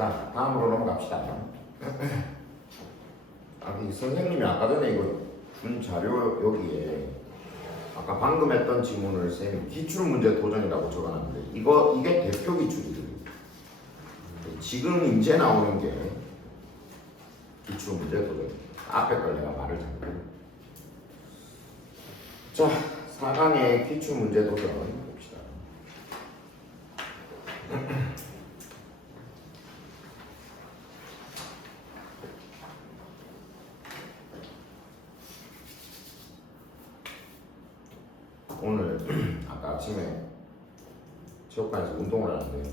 자, 다음으로 넘어갑시다. 이 선생님이 아까 전에 이거 준 자료 여기에 아까 방금 했던 지문을 쌤이 기출문제 도전이라고 적어놨는데 이게 대표 기출이거든요. 지금 이제 나오는 게 기출문제 도전. 앞에 걸 내가 말을 잘못했네. 자, 4강의 기출문제 도전 봅시다. 오늘 아까 아침에 체육관에서 운동을 하는데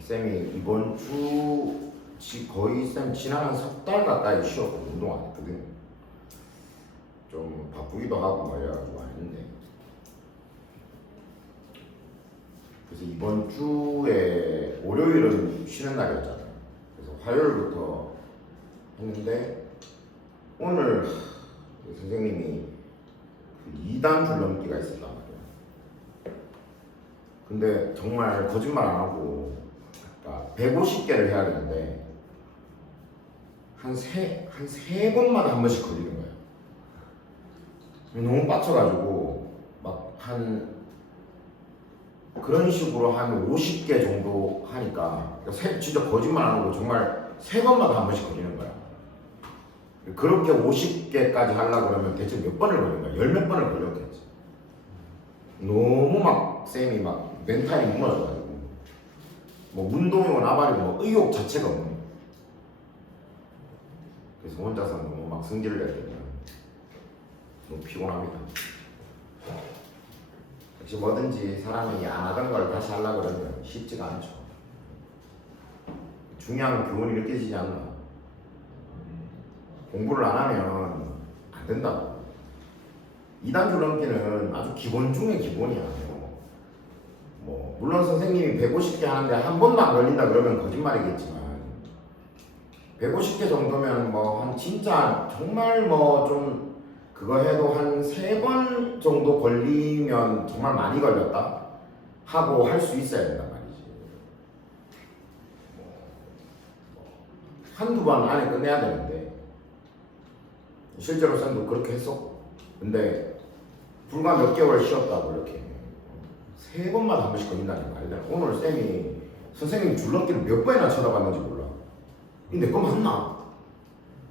쌤이 이번 주 거의 쌤 지난 석 달 가까이 쉬었거든요. 운동 안 했거든요. 좀 바쁘기도 하고 말이라가지고 안 했는데 그래서 이번 주에 월요일은 쉬는 날이었잖아요. 그래서 화요일부터 했는데 오늘 선생님이 2단 줄넘기가 있었단 말이에요. 근데 정말 거짓말 안 하고 150개를 해야 되는데 한 세 번마다 한 번씩 걸리는 거예요. 너무 빡쳐가지고 막 그런 식으로 한 50개 정도 하니까 진짜 거짓말 안 하고 정말 세 번마다 한 번씩 걸리는 거야. 그렇게 50개까지 하려고 그러면 대체 몇 번을 걸린 거야? 열 몇 번을 걸렸겠지. 너무 막 쌤이 막 멘탈이 무너져가지고 뭐 운동이고 나발이고 뭐 의욕 자체가 없는 거야. 그래서 혼자서 너무 막 승질을 내야 되면 너무 피곤합니다. 역시 뭐든지 사람이 안 하던 걸 다시 하려고 그러면 쉽지가 않죠. 중요한 교훈이 느껴지지 않나. 공부를 안 하면 안 된다고. 2단 줄넘기는 아주 기본 중에 기본이야. 뭐 물론 선생님이 150개 하는데 한 번만 걸린다 그러면 거짓말이겠지만 150개 정도면 뭐 한 진짜 정말 뭐 좀 그거 해도 한 3번 정도 걸리면 정말 많이 걸렸다 하고 할 수 있어야 된단 말이지. 한두 번 안에 끝내야 되는데 실제로 쌤도 그렇게 했었고 근데 불과 몇 개월 쉬었다고 이렇게 3번마다 한 번씩 걸린다는 말이야. 오늘 쌤이 선생님 줄넘기를 몇 번이나 쳐다봤는지 몰라. 근데 그거 맞나?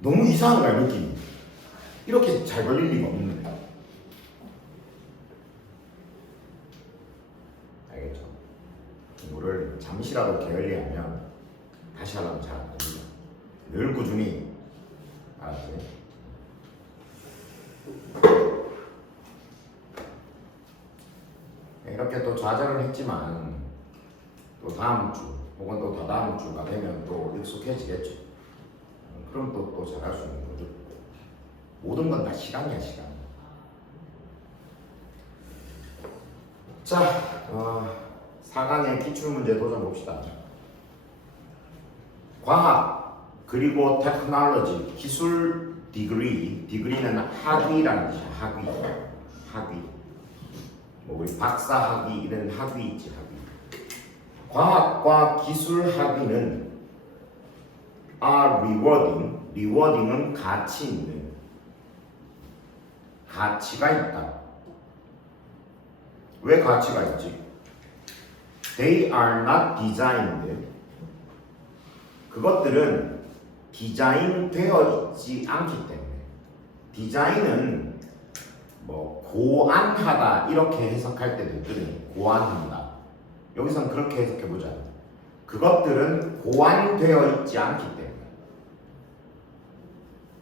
너무 이상한 거야 느낌이. 이렇게 잘 걸릴 리가 없는데. 알겠죠? 공부를 잠시라도 게을리하면 다시 하려면 잘 안 됩니다. 늘 꾸준히. 알았지? 이렇게 또 좌절을 했지만 또 다음 주 혹은 또 다다음 주가 되면 또 익숙해지겠죠. 그럼 또 잘할 수 있는 거죠. 모든 건 다 시간이야, 시간. 자, 4강의 기출문제 도전 봅시다. 과학 그리고 테크놀로지 기술 디그리는 학위라는 뜻이야. 학위. 뭐 우리 박사 학위 이런 학위 있지, 학위. 과학과 기술 학위는 rewarding은 가치 있는, 가치가 있다. 왜 가치가 있지? They are not designed. 그것들은 디자인되어 있지 않기 때문에. 디자인은 뭐 고안하다 이렇게 해석할 때도 있거든요. 고안한다. 여기선 그렇게 해석해보자. 그것들은 고안되어 있지 않기 때문에.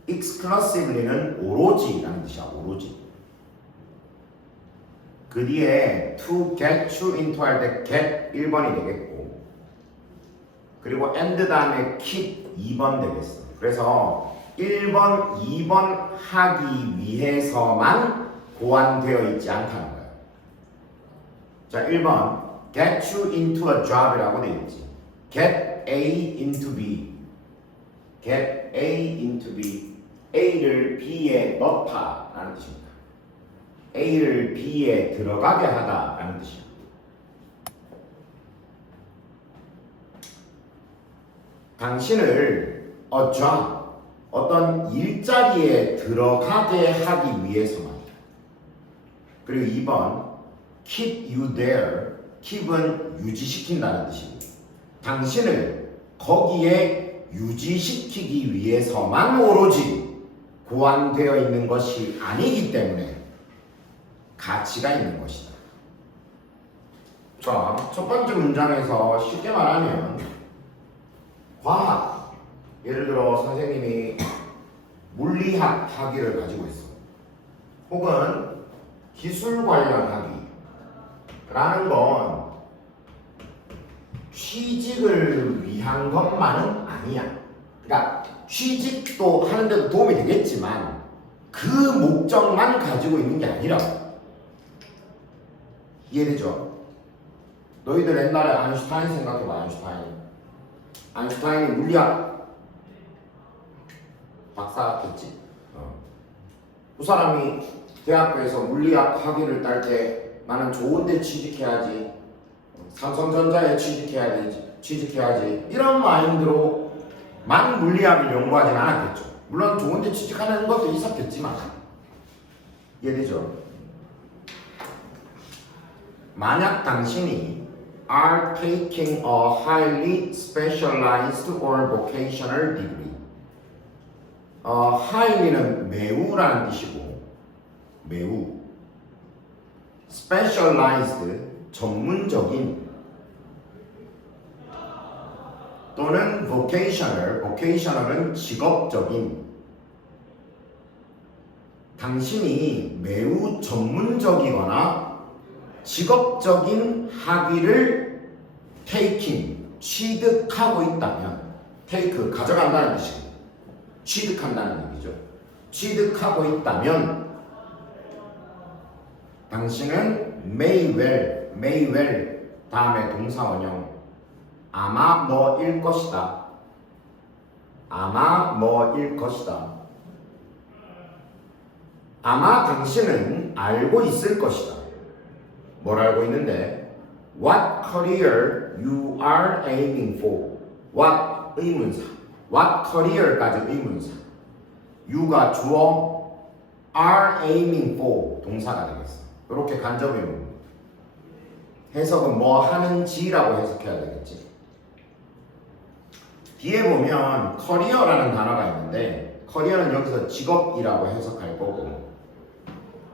exclusively는 오로지라는 뜻이야. 오로지. 그 뒤에 to get you into 할 때 get 1번이 되겠고 그리고 and 다음에 keep 2번 되겠어. 그래서 1번, 2번 하기 위해서만 고안되어 있지 않다는 거예요. 자, 1번 get you into a job이라고 되어 있지. get A into B. get A into B. A를 B에 넣다 라는 뜻입니다. A를 B에 들어가게 하다 라는 뜻이에요. 당신을 a job, 어떤 일자리에 들어가게 하기 위해서만. 그리고 2번 keep you there. keep은 유지시킨다는 뜻이고 당신을 거기에 유지시키기 위해서만 오로지 고안되어 있는 것이 아니기 때문에 가치가 있는 것이다. 자, 첫 번째 문장에서 쉽게 말하면 과학, 예를 들어 선생님이 물리학 학위를 가지고 있어. 혹은 기술 관련 학위라는 건 취직을 위한 것만은 아니야. 그러니까 취직도 하는데도 도움이 되겠지만 그 목적만 가지고 있는 게 아니라고. 이해되죠? 너희들 옛날에 아인슈타인 생각해봐. 아인슈타인이 물리학 박사겠지. 그 사람이 대학교에서 물리학 학위를 딸 때 나는 좋은 데 취직해야지, 삼성전자에 취직해야지 이런 마인드로 만 물리학을 연구하진 않았겠죠. 물론 좋은 데 취직하는 것도 있었겠지만. 이해되죠? 만약 당신이 are taking a highly specialized or vocational degree. highly는 매우라는 뜻이고, 매우. specialized, 전문적인. 또는 vocational은 직업적인. 당신이 매우 전문적이거나 직업적인 학위를 taking, 취득하고 있다면, take, 가져간다는 뜻이고 취득한다는 얘기죠. 취득하고 있다면 당신은 may well 다음에 동사 원형 아마 뭐일 것이다. 아마 뭐일 것이다. 아마 당신은 알고 있을 것이다. 뭘 알고 있는데? What career you are aiming for. What 의문사. What career까지 의문사. you가 주어, are aiming for 동사가 되겠어. 이렇게 간접 의문. 해석은 뭐 하는지라고 해석해야 되겠지. 뒤에 보면 커리어라는 단어가 있는데 커리어는 여기서 직업이라고 해석할 거고,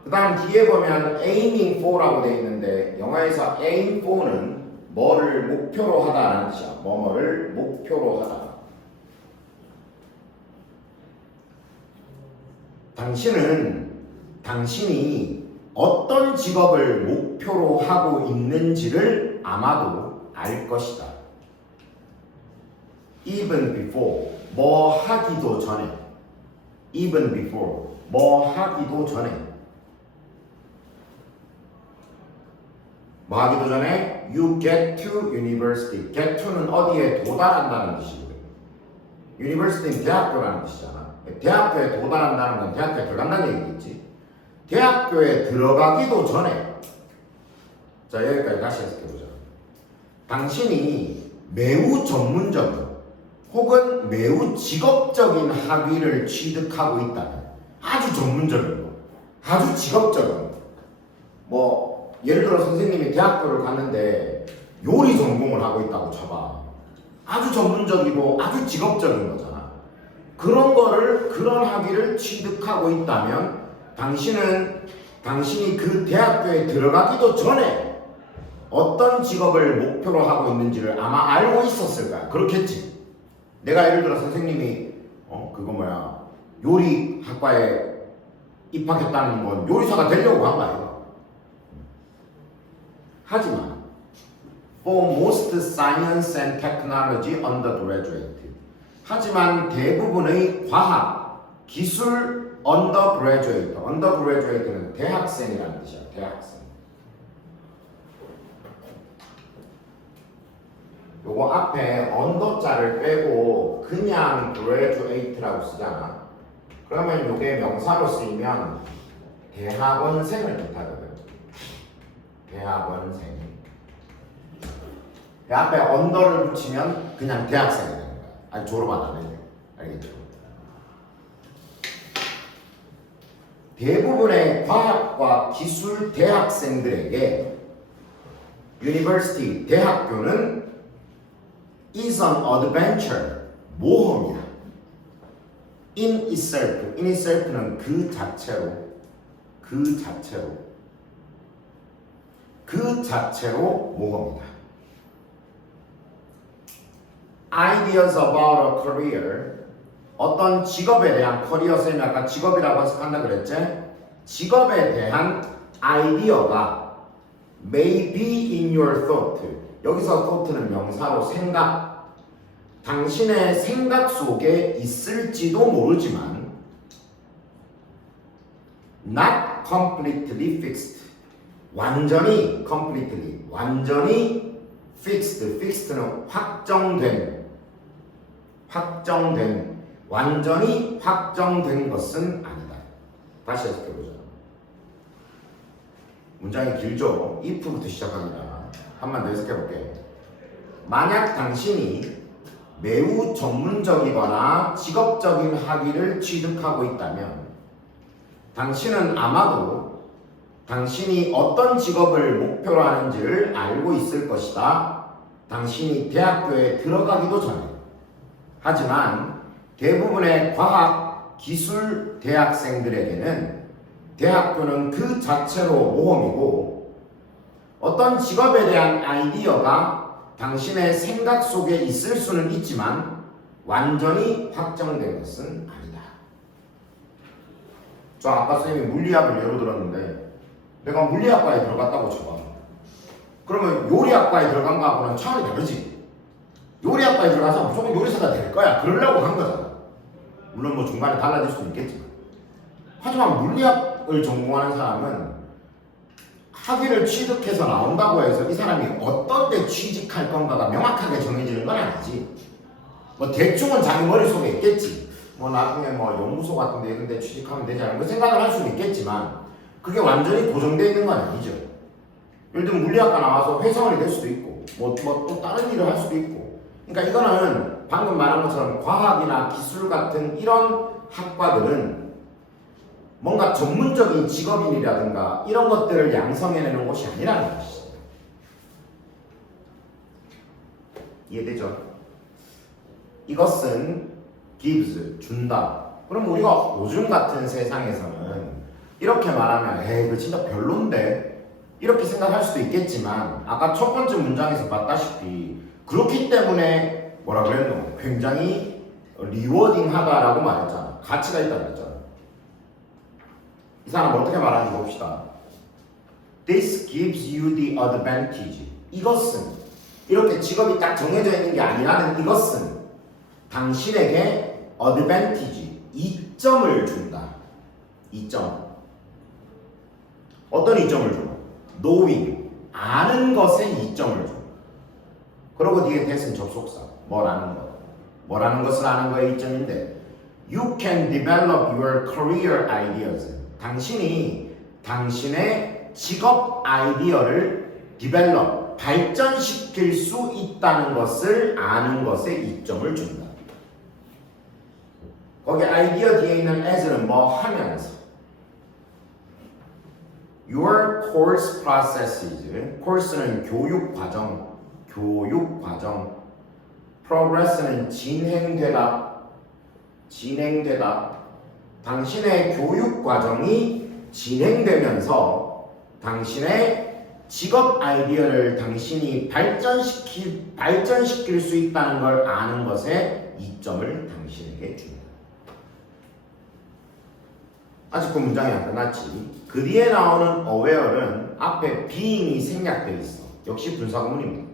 그 다음 뒤에 보면 aiming for라고 되어 있는데 영어에서 aim for는 뭐를 목표로 하다라는 뜻이야. 뭐뭐를 목표로 하다. 당신이 어떤 직업을 목표로 하고 있는지를 아마도 알 것이다. Even before, 뭐 하기도 전에. Even before, 뭐 하기도 전에. 뭐 하기도 전에 you get to university. get to는 어디에 도달한다는 뜻이거든요. university는 대학교라는 뜻이잖아. 대학교에 도달한다는 건 대학교에 들어간다는 얘기겠지. 대학교에 들어가기도 전에. 자, 여기까지 다시 해석해보자. 당신이 매우 전문적인 혹은 매우 직업적인 학위를 취득하고 있다면, 아주 전문적인 거, 아주 직업적인 거. 뭐 예를 들어 선생님이 대학교를 갔는데 요리 전공을 하고 있다고 쳐봐. 아주 전문적이고 아주 직업적인 거잖아. 그런 학위를 취득하고 있다면 당신이 그 대학교에 들어가기도 전에 어떤 직업을 목표로 하고 있는지를 아마 알고 있었을 거야. 그렇겠지. 내가 예를 들어 선생님이 요리 학과에 입학했다는 건 요리사가 되려고 한 거 아니야. 하지만 for most science and technology undergraduate, 하지만 대부분의 과학, 기술 undergraduate는 대학생이라는 뜻이야. 대학생. 요거 앞에 언더자를 빼고 그냥 graduate라고 쓰잖아. 그러면 요게 명사로 쓰이면 대학원생을 뜻하거든. 대학원생. 앞에 언더를 붙이면 그냥 대학생이 되는 거야. 아니 졸업 안 하네. 알겠죠? 대부분의 과학과 기술 대학생들에게 university, 대학교는 is an adventure, 모험이다. in itself는 그 자체로 모험이다. ideas about a career, 어떤 직업에 대한 커리어 쌤이 아까 직업이라고 해석한다 그랬지? 직업에 대한 아이디어가 may be in your thought. 여기서 thought는 명사로 생각. 당신의 생각 속에 있을지도 모르지만 not completely fixed. 완전히 completely. 완전히 fixed는 확정된. 완전히 확정된 것은 아니다. 다시 해석해보자. 문장이 길죠? if부터 시작합니다. 한 번 더 해석해볼게. 만약 당신이 매우 전문적이거나 직업적인 학위를 취득하고 있다면 당신은 아마도 당신이 어떤 직업을 목표로 하는지를 알고 있을 것이다. 당신이 대학교에 들어가기도 전에. 하지만 대부분의 과학, 기술 대학생들에게는 대학교는 그 자체로 모험이고 어떤 직업에 대한 아이디어가 당신의 생각 속에 있을 수는 있지만 완전히 확정된 것은 아니다. 저 아까 선생님이 물리학을 예로 들었는데 내가 물리학과에 들어갔다고 쳐봐. 그러면 요리학과에 들어간 거하고는 차원이 다르지. 요리학과에 들어가서 무조건 요리사가 될 거야. 그러려고 간 거잖아. 물론 뭐 중간에 달라질 수도 있겠지만. 하지만 물리학을 전공하는 사람은 학위를 취득해서 나온다고 해서 이 사람이 어떤 데 취직할 건가가 명확하게 정해지는 건 아니지. 뭐 대충은 자기 머릿속에 있겠지. 뭐 나중에 뭐 연구소 같은 데 이런 데 취직하면 되지 않을까 생각을 할 수는 있겠지만 그게 완전히 고정되어 있는 건 아니죠. 예를 들면 물리학과 나와서 회사원이 될 수도 있고 뭐 또 다른 일을 할 수도 있고. 그러니까 이거는 방금 말한 것처럼 과학이나 기술 같은 이런 학과들은 뭔가 전문적인 직업인이라든가 이런 것들을 양성해내는 곳이 아니라는 것이죠. 이해되죠? 이것은 gives, 준다. 그럼 우리가 요즘 같은 세상에서는 이렇게 말하면 에이, 그 진짜 별론데 이렇게 생각할 수도 있겠지만 아까 첫 번째 문장에서 봤다시피 그렇기 때문에 뭐라 그랬노? 굉장히 리워딩하다라고 말했잖아. 가치가 있다고 했잖아. 이 사람 어떻게 말하는지 봅시다. This gives you the advantage. 이것은 이렇게 직업이 딱 정해져 있는 게 아니라는 이것은 당신에게 advantage, 이점을 준다. 이점. 어떤 이점을 줘? knowing, 아는 것에 이점을 줘. 그리고 뒤에 that은 접속사. 뭐라는 것. 뭐라는 것을 아는 거에 이점인데 You can develop your career ideas. 당신이 당신의 직업 아이디어를 develop, 발전시킬 수 있다는 것을 아는 것에 이점을 준다. 거기 아이디어 뒤에 있는 as는 뭐 하면서 Your course processes, course는 교육 과정, progress는 진행되다. 당신의 교육 과정이 진행되면서 당신의 직업 아이디어를 당신이 발전시킬 수 있다는 걸 아는 것에 이점을 당신에게 줍니다. 아직 그 문장이 안 끝났지. 그 뒤에 나오는 aware는 앞에 being이 생략되어 있어. 역시 분사구문입니다.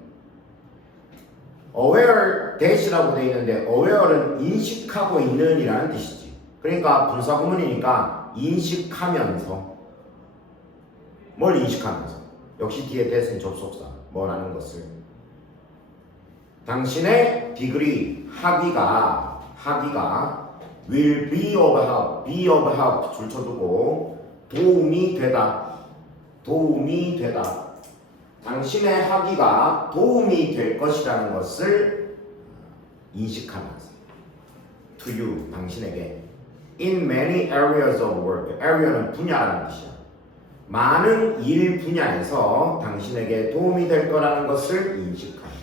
aware 대시라고 되어 있는데 aware는 인식하고 있는 이라는 뜻이지. 그러니까 분사구문이니까 인식하면서. 뭘 인식하면서? 역시 뒤에 대신 접속사. 뭐라는 것을. 당신의 디그리, 학위가 will be of help 줄 쳐두고 도움이 되다. 당신의 학위가 도움이 될 것이라는 것을 인식하면서 to you, 당신에게 in many areas of work, area는 분야라는 뜻이야. 많은 일 분야에서 당신에게 도움이 될 거라는 것을 인식하면서.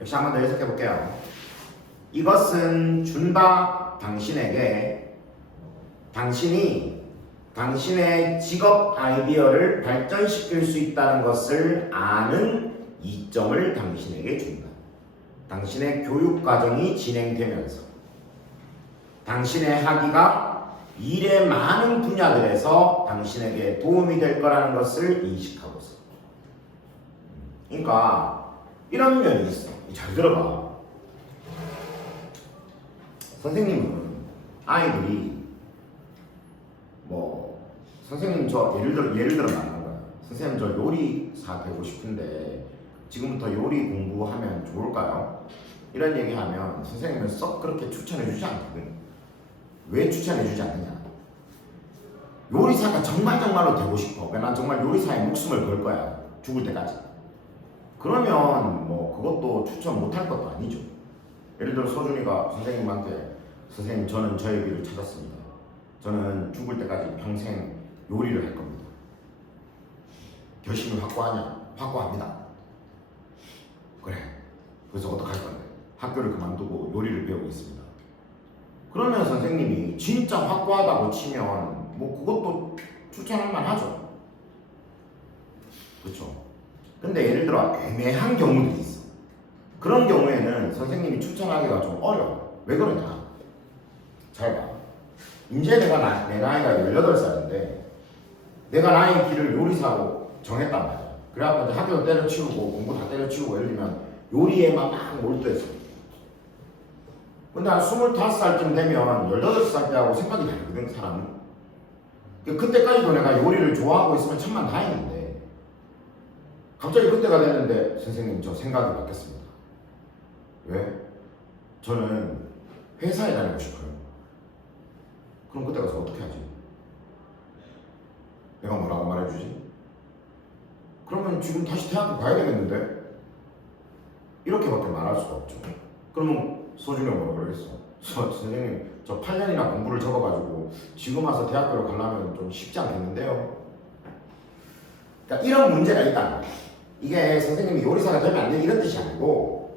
역시 한 번 더 해석해 볼게요. 이것은 준다 당신에게 당신이 당신의 직업 아이디어를 발전시킬 수 있다는 것을 아는 이점을 당신에게 준다. 당신의 교육 과정이 진행되면서 당신의 학위가 일의 많은 분야들에서 당신에게 도움이 될 거라는 것을 인식하고 있어. 그러니까 이런 면이 있어. 잘 들어봐. 선생님은 아이들이 뭐 선생님 저 예를 들어 말하는 거야. 선생님 저 요리사 되고 싶은데 지금부터 요리 공부하면 좋을까요? 이런 얘기하면 선생님은 썩 그렇게 추천해주지 않거든. 왜 추천해주지 않느냐? 요리사가 정말로 되고 싶어. 난 정말 요리사에 목숨을 걸 거야. 죽을 때까지. 그러면 뭐 그것도 추천 못할 것도 아니죠. 예를 들어 소준이가 선생님한테 선생님 저는 저의 길을 찾았습니다. 저는 죽을 때까지 평생 요리를 할 겁니다. 결심을 확고하냐? 확고합니다. 그래. 그래서 어떡할 건데? 학교를 그만두고 요리를 배우고 있습니다. 그러면 선생님이 진짜 확고하다고 치면 뭐 그것도 추천할 만하죠. 그렇죠? 근데 예를 들어 애매한 경우들이 있어. 그런 경우에는 선생님이 추천하기가 좀 어려워. 왜 그러냐? 잘 봐. 이제 내 나이가 18살인데 내가 나의 길을 요리사로 정했단 말이야. 그래갖고 이제 학교 때려치우고 공부 다 때려치우고 예를 들면 요리에만 막 몰두했어. 근데 한 25살쯤 되면 18살 때하고 생각이 다르거든, 사람은. 그때까지도 내가 요리를 좋아하고 있으면 천만 다행인데 갑자기 그때가 됐는데 선생님 저 생각이 바뀌었습니다. 왜? 저는 회사에 다니고 싶어요. 그럼 그때 가서 어떻게 하지? 내가 뭐라고 말해주지? 그러면 지금 다시 대학교 가야 되겠는데? 이렇게밖에 말할 수가 없죠. 그러면 소중이가 뭐라고 그러겠어? 선생님 저 8년이나 공부를 적어가지고 지금 와서 대학교를 가려면 좀 쉽지 않겠는데요? 그러니까 이런 문제가 있다. 이게 선생님이 요리사가 되면 안 돼 이런 뜻이 아니고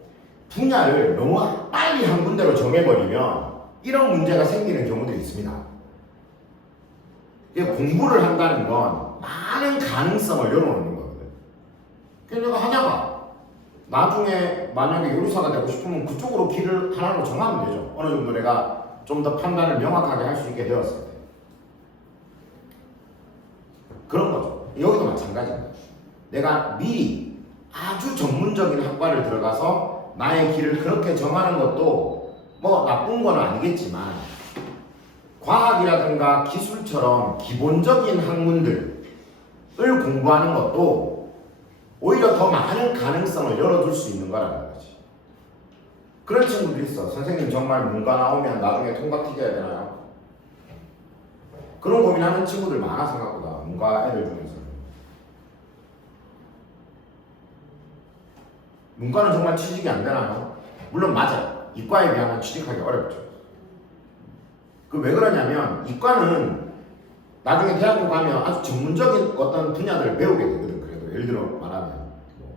분야를 너무 빨리 한 군데로 정해버리면 이런 문제가 생기는 경우도 있습니다. 공부를 한다는 건 많은 가능성을 열어놓는 거거든. 그래서 내가 하다가 나중에 만약에 요리사가 되고 싶으면 그쪽으로 길을 하나로 정하면 되죠. 어느 정도 내가 좀 더 판단을 명확하게 할 수 있게 되었을 때. 그런 거죠. 여기도 마찬가지입니다. 내가 미리 아주 전문적인 학과를 들어가서 나의 길을 그렇게 정하는 것도 뭐 나쁜 건 아니겠지만 과학이라든가 기술처럼 기본적인 학문들을 공부하는 것도 오히려 더 많은 가능성을 열어줄 수 있는 거라는 거지. 그런 친구도 있어. 선생님 정말 문과 나오면 나중에 통과 튀겨야 되나요? 그런 고민하는 친구들 많아 생각보다 문과 애들 중에서. 문과는 정말 취직이 안 되나요? 물론 맞아요. 이과에 비하면 취직하기 어렵죠. 그 왜 그러냐면 이과는 나중에 대학교 가면 아주 전문적인 어떤 분야들을 배우게 되거든. 그래도 예를 들어 말하면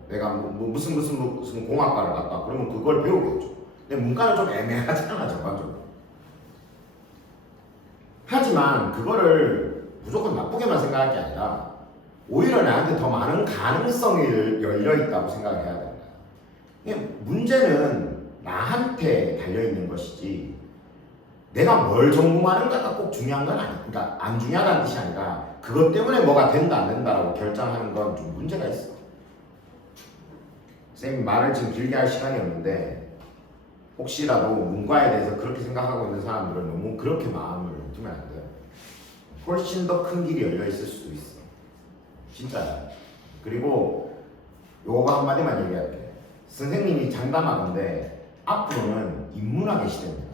내가 무슨 공학과를 갔다 그러면 그걸 배우겠죠. 근데 문과는 좀 애매하잖아 전반적으로. 하지만 그거를 무조건 나쁘게만 생각할 게 아니라 오히려 나한테 더 많은 가능성이 열려있다고 생각을 해야 된다. 문제는 나한테 달려있는 것이지 내가 뭘 전공하는가가 꼭 중요한 건 아니야. 그러니까 안 중요하다는 뜻이 아니라 그것 때문에 뭐가 된다 안 된다라고 결정하는 건 좀 문제가 있어. 선생님 말을 지금 길게 할 시간이 없는데 혹시라도 문과에 대해서 그렇게 생각하고 있는 사람들은 너무 그렇게 마음을 두면 안 돼. 훨씬 더 큰 길이 열려 있을 수도 있어. 진짜야. 그리고 요거 한마디만 얘기할게. 선생님이 장담하는데 앞으로는 인문학의 시대입니다.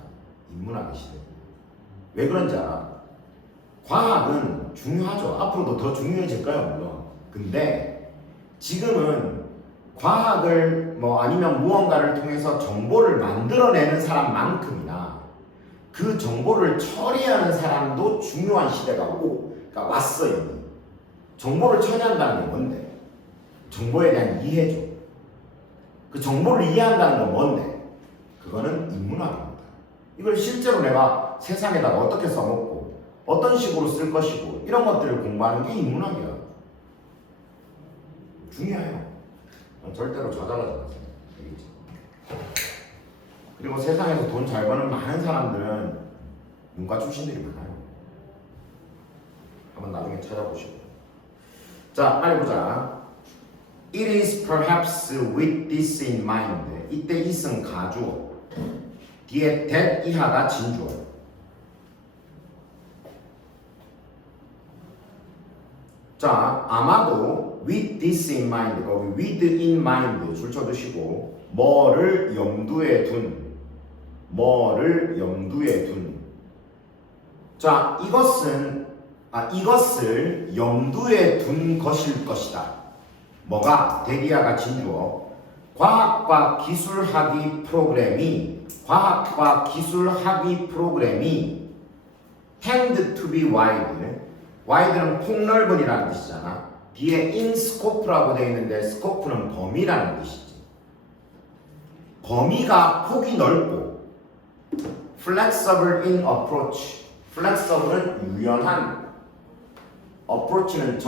인문학의 시대. 왜 그런지 알아? 과학은 중요하죠. 앞으로도 더 중요해질 거예요, 물론. 근데 지금은 과학을 뭐 아니면 무언가를 통해서 정보를 만들어내는 사람만큼이나 그 정보를 처리하는 사람도 중요한 시대가 그러니까 왔어요. 정보를 처리한다는 게 뭔데? 정보에 대한 이해죠. 그 정보를 이해한다는 건 뭔데? 그거는 인문학입니다. 이걸 실제로 내가 세상에다가 어떻게 써먹고 어떤 식으로 쓸 것이고 이런 것들을 공부하는 게 인문학이야. 중요해요. 절대로 좌절하지 마세요. 그리고 세상에서 돈 잘 버는 많은 사람들은 문과 출신들이 많아요. 한번 나중에 찾아보시고. 자, 빨리 보자. It is perhaps with this in mind. 이때 is은 가주어. 뒤에 that 이하가 진주어. 자, 아마도 with this in mind, 거기 with in mind 줄 쳐두시고 뭐를 염두에 둔. 자, 이것을 염두에 둔 것일 것이다. 뭐가? 대리아가 진주어. 과학과 기술 학위 프로그램이 tend to be wide. wide는 폭넓은이라는 뜻이잖아. 뒤에 in scope라고 되어 있는데 scope는 범위라는 뜻이지. 범위가 폭이 넓고 flexible in approach. flexible은 유연한, approach는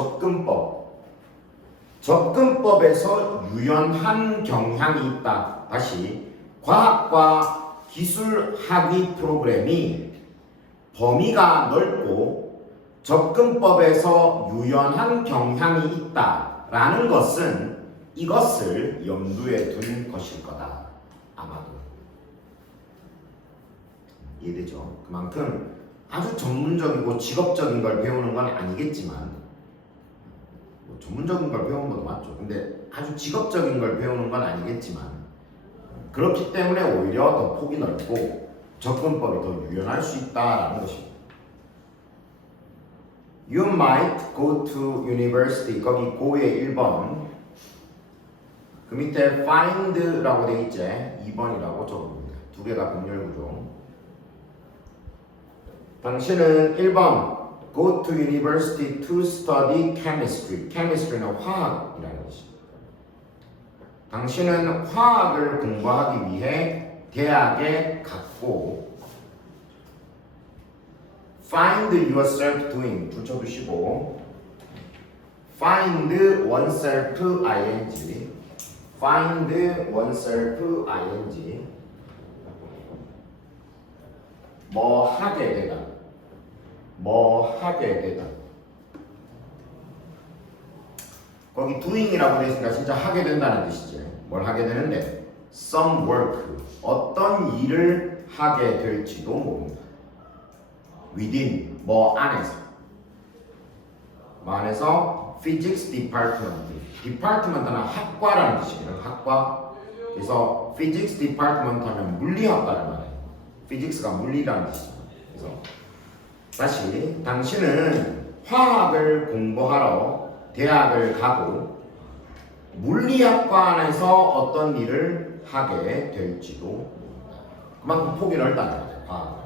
접근법에서 유연한 경향이 있다. 다시, 과학과 기술 학위 프로그램이 범위가 넓고 접근법에서 유연한 경향이 있다라는 것은 이것을 염두에 둔 것일 거다. 아마도. 이해되죠? 그만큼 아주 전문적이고 직업적인 걸 배우는 건 아니겠지만, 뭐 전문적인 걸 배우는 것도 맞죠. 근데 아주 직업적인 걸 배우는 건 아니겠지만, 그렇기 때문에 오히려 더 폭이 넓고 접근법이 더 유연할 수 있다라는 것입니다. You might go to university. 거기 go의 1번. 그 밑에 find라고 되어 있지. 2번이라고 적어봅니다. 두 개가 병렬구조. 당신은 1번 Go to university to study chemistry. chemistry는 화학이라는 것입니다. 당신은 화학을 공부하기 위해 대학에 갔고 Find yourself doing 줄쳐두시고 Find oneself ing Find oneself ing 뭐 하게 되다 거기 doing이라고 되어 있으니까 진짜 하게 된다는 뜻이지. 뭘 하게 되는데 some work 어떤 일을 하게 될지도 모른다. within 뭐 안에서 physics department는 학과라는 뜻이에요. 학과. 그래서 physics department 하면 물리학과를 말해요. physics가 물리라는 뜻이죠. 그래서 다시 당신은 화학을 공부하러 대학을 가고 물리학과 안에서 어떤 일을 하게 될지도 모른다. 그만큼 폭이 넓다는 거죠. 과학을.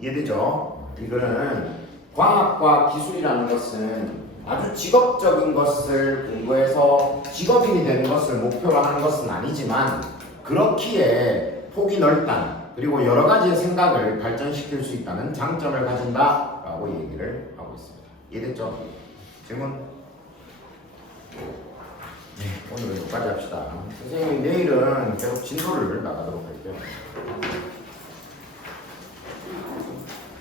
이해되죠? 이거는 과학과 기술이라는 것은 아주 직업적인 것을 공부해서 직업인이 되는 것을 목표로 하는 것은 아니지만 그렇기에 폭이 넓다는 그리고 여러 가지의 생각을 발전시킬 수 있다는 장점을 가진다라고 얘기를 하고 있습니다. 이해됐죠? 질문? 네, 오늘은 여기까지 합시다. 선생님이 내일은 계속 진도를 나가도록 할게요.